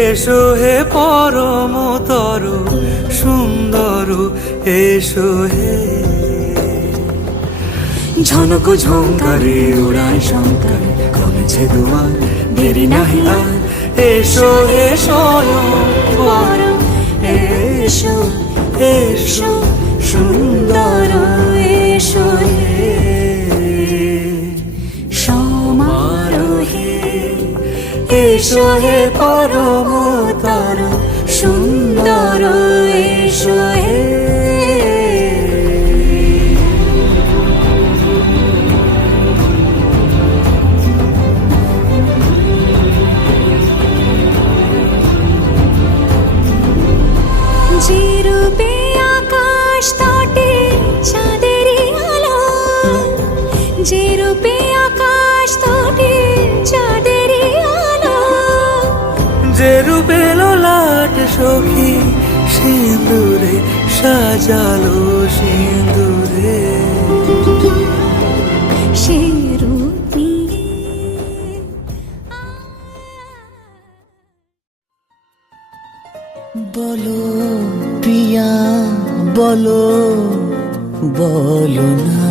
এসো হে পরমতর সুন্দর এসো হে ঝনক ঝঙ্কারে উড়ায় শঙ্কর কমেছে দুয়ার দেরি নাহি আর এসো হে স্বয়ং পরম এসো এসো সুন্দর এসো হে সমারোহে এসো হে পরমতর সুন্দর এসো হে যে রূপে আকাশ তটে চাঁদেরই আলো, যে রূপে আকাশ তটে চাঁদেরই আলো, যে রূপে ললাট সখী সিঁদুরে সাজালো সিঁদুরে সে রূপ নিয়ে বলো প্রিয়া বলো বলো না